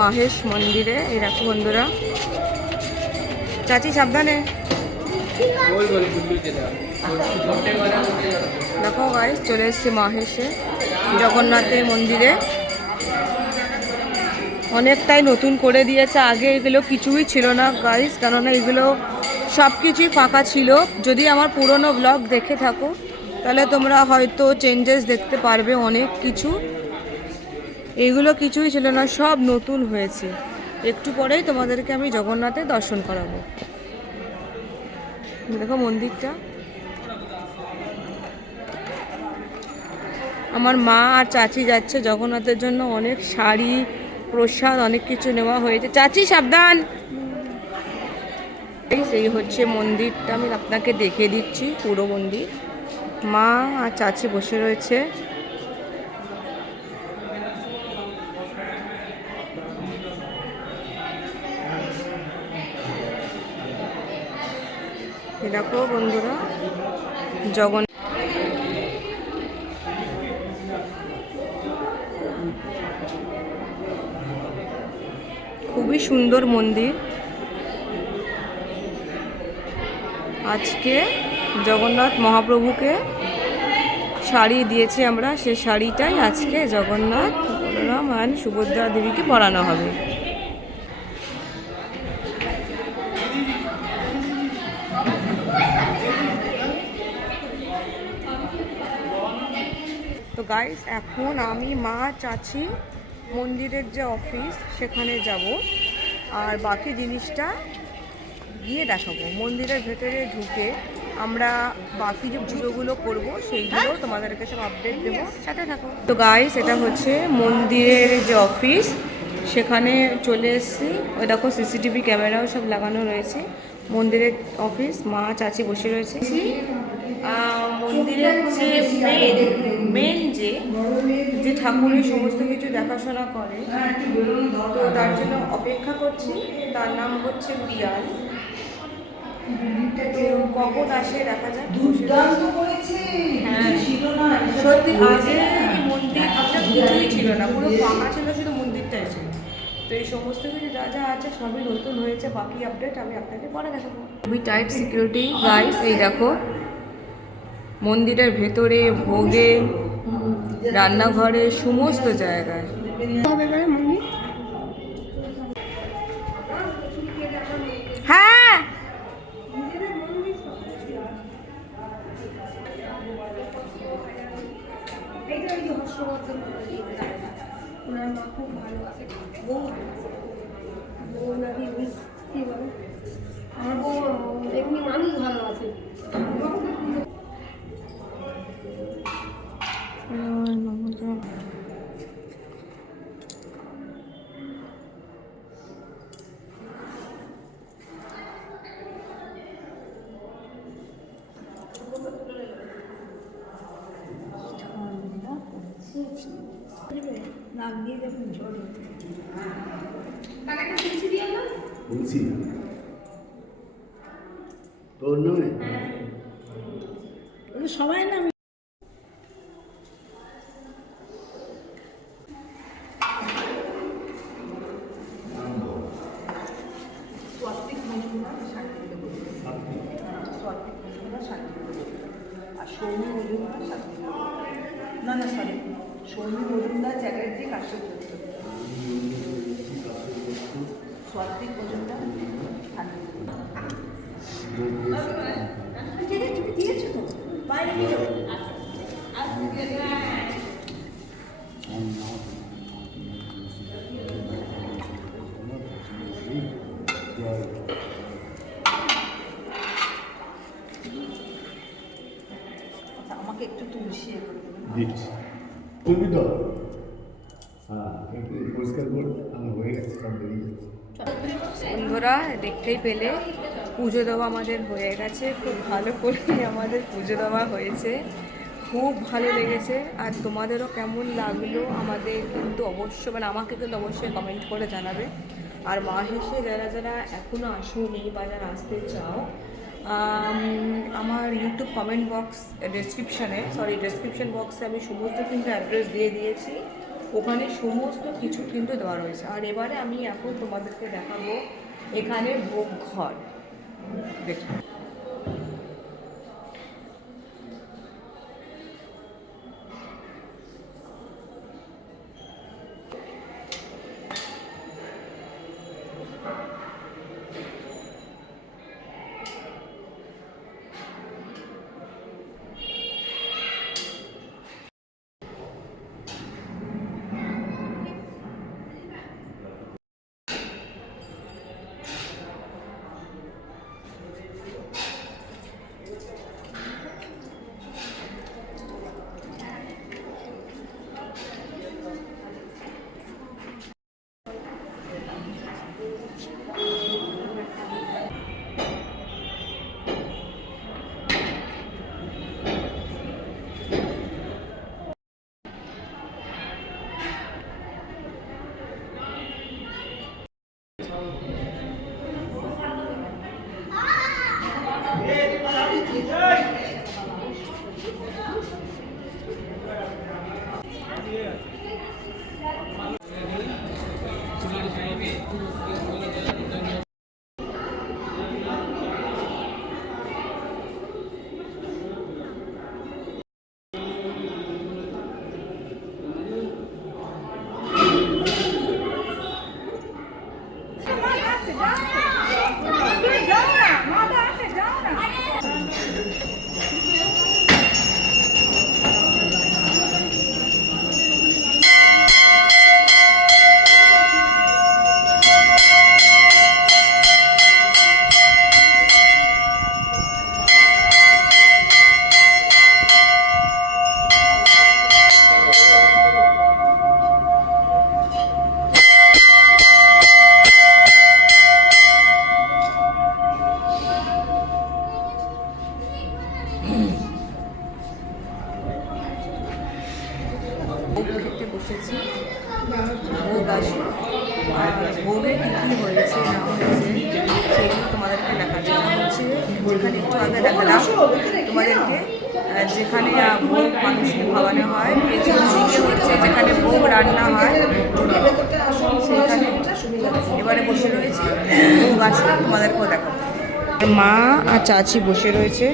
মাহেশ মন্দিরে, এই দেখো বন্ধুরা। চাচি, সাবধানে। দেখো গাইস চলে এসেছি মাহেশে, জগন্নাথের মন্দিরে। অনেকটাই নতুন করে দিয়েছে, আগে এগুলো কিছুই ছিল না গাইস কেননা এগুলো সব কিছুই ফাঁকা ছিল। যদি আমার পুরনো ব্লগ দেখে থাকো, তাহলে তোমরা হয়তো চেঞ্জেস দেখতে পারবে অনেক কিছু। এইগুলো কিছুই ছিল না, সব নতুন হয়েছে। একটু পরেই তোমাদেরকে আমি জগন্নাথের দর্শন করাবো। দেখো মন্দিরটা। আমার মা আর চাচি যাচ্ছে জগন্নাথের জন্য, অনেক শাড়ি, প্রসাদ, অনেক কিছু নেওয়া হয়েছে। চাচি, সাবধান! এই হচ্ছে মন্দিরটা, আমি আপনাকে দেখে দিচ্ছি, পুরো মন্দির। মা আর চাচি বসে রয়েছে। দেখো বন্ধুরা জগন খুবই সুন্দর মন্দির। আজকে জগন্নাথ মহাপ্রভুকে শাড়ি দিয়েছি আমরা সেই শাড়িটাই আজকে জগন্নাথ, বলরাম অ্যান্ড সুভদ্রা দেবীকে পরানো হবে। তো গাইস এখন আমি মা চাচি মন্দিরের যে অফিস সেখানে যাব। আর বাকি জিনিসটা গিয়ে দেখাবো। মন্দিরের ভেতরে ঢুকে আমরা বাকি যে পুজোগুলো করব, সেইগুলো তোমাদেরকে সব আপডেট দেবো। সাথে থাকো। তো গাইস এটা হচ্ছে মন্দিরের যে অফিস সেখানে চলে এসেছি। ওই দেখো সিসিটিভি ক্যামেরাও সব লাগানো রয়েছে। মন্দিরের অফিস মা চাচি বসে রয়েছে। মন্দিরের যে মেন মেন যে যে ঠাকুরের সমস্ত কিছু দেখাশোনা করে তো তার জন্য অপেক্ষা করছি। তার নাম হচ্ছে পিয়াল তো কখন আসে দেখা যাক। দুর্দান্ত করেছে। হ্যাঁ। ছিল সত্যি আগে এই মন্দিরটা কিছুই ছিল না পুরো ফাঁকা ছিল শুধু মন্দিরটাই ছিল। তো এই সমস্ত কিছু যা যা আছে সবই নতুন হয়েছে বাকি আপডেট আমি আপনাকে পরে দেখাবো। খুবই টাইট সিকিউরিটি গাইস এই দেখো। মন্দিরের ভেতরে ভোগে রান্নাঘরে সমস্ত জায়গায় হ্যাঁ ওনার মা খুব ভালো আছে বউ বউ নাকি মিস কি বলে আমার বউ এমনি মানুষ ভালো আছে নাক দিয়ে যখন একটা না বলছি তোর নামে? সবাই না তুমি যাও আচ্ছা আমাকে একটু তুলসী দিচ্ছি। করবি তো হ্যাঁ একটু পরিষ্কার কর আমার হয়ে গেছে সব বেরিয়ে যাচ্ছে বন্ধুরা দেখতেই পেলে, পুজো দেওয়া আমাদের হয়ে গেছে, খুব ভালো করে আমাদের পুজো দেওয়া হয়েছে। খুব ভালো লেগেছে, আর তোমাদেরও কেমন লাগল আমাদের কিন্তু অবশ্য মানে আমাকে কিন্তু অবশ্যই কমেন্ট করে জানাবে। আর মা হেসে যারা যারা এখনও আসোনি বা যারা আসতে চাও আমার ইউটিউব কমেন্ট বক্স ডেসক্রিপশানে সরি ডেসক্রিপশন বক্সে আমি সমস্ত কিন্তু অ্যাড্রেস দিয়ে দিয়েছি। ওখানে সমস্ত কিছু কিন্তু দেওয়া রয়েছে। আর এবারে আমি এখন তোমাদেরকে দেখাবো এখানে ভোগ ঘর। দেখুন। ভোগ যেখানে ভোগ মানুষকে খাওয়ানো হয় পেছন হচ্ছে যেখানে ভোগ রান্না হয়, সেখানে এবারে বসে রয়েছে, ভোগ আসবে তোমাদেরকেও দেখো মা আর চাচি বসে রয়েছে।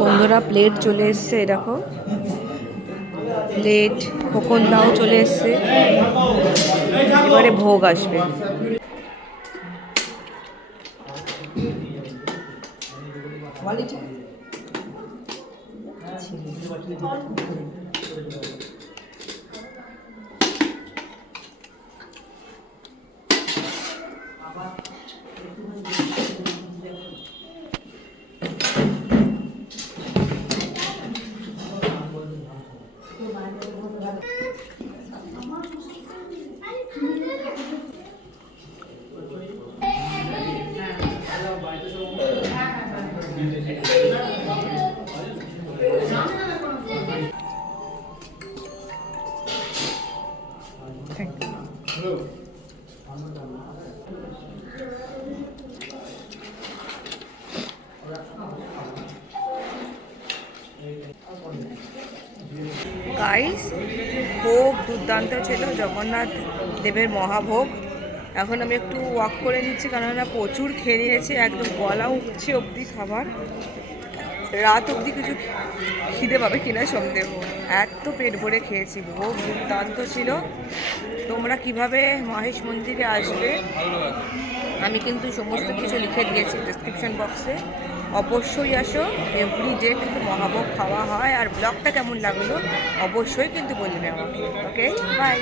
বন্ধুরা প্লেট চলে এসছে দেখো। প্লেট খোকনটাও চলে এসছে। এবারে ভোগ আসবে। থ্যাংক গাইস ভোগ দুর্দান্ত ছিল জগন্নাথ দেবের মহাভোগ এখন আমি একটু ওয়াক করে নিচ্ছি, কেননা প্রচুর খেয়ে নিয়েছি একদম গলা উঠছে অবধি খাবার। রাত অবধি কিছু খিদে পাবে কিনা সন্দেহ। এত পেট ভরে খেয়েছি ভোগ দুর্দান্ত ছিল। তোমরা কীভাবে মহেশ মন্দিরে আসবে, আমি কিন্তু সমস্ত কিছু লিখে দিয়েছি ডিসক্রিপশন বক্সে অবশ্যই আসো এভরি ডে কিন্তু মহাভোগ খাওয়া হয়, আর ব্লগটা কেমন লাগল অবশ্যই কিন্তু বলবে আমাকে ওকে বাই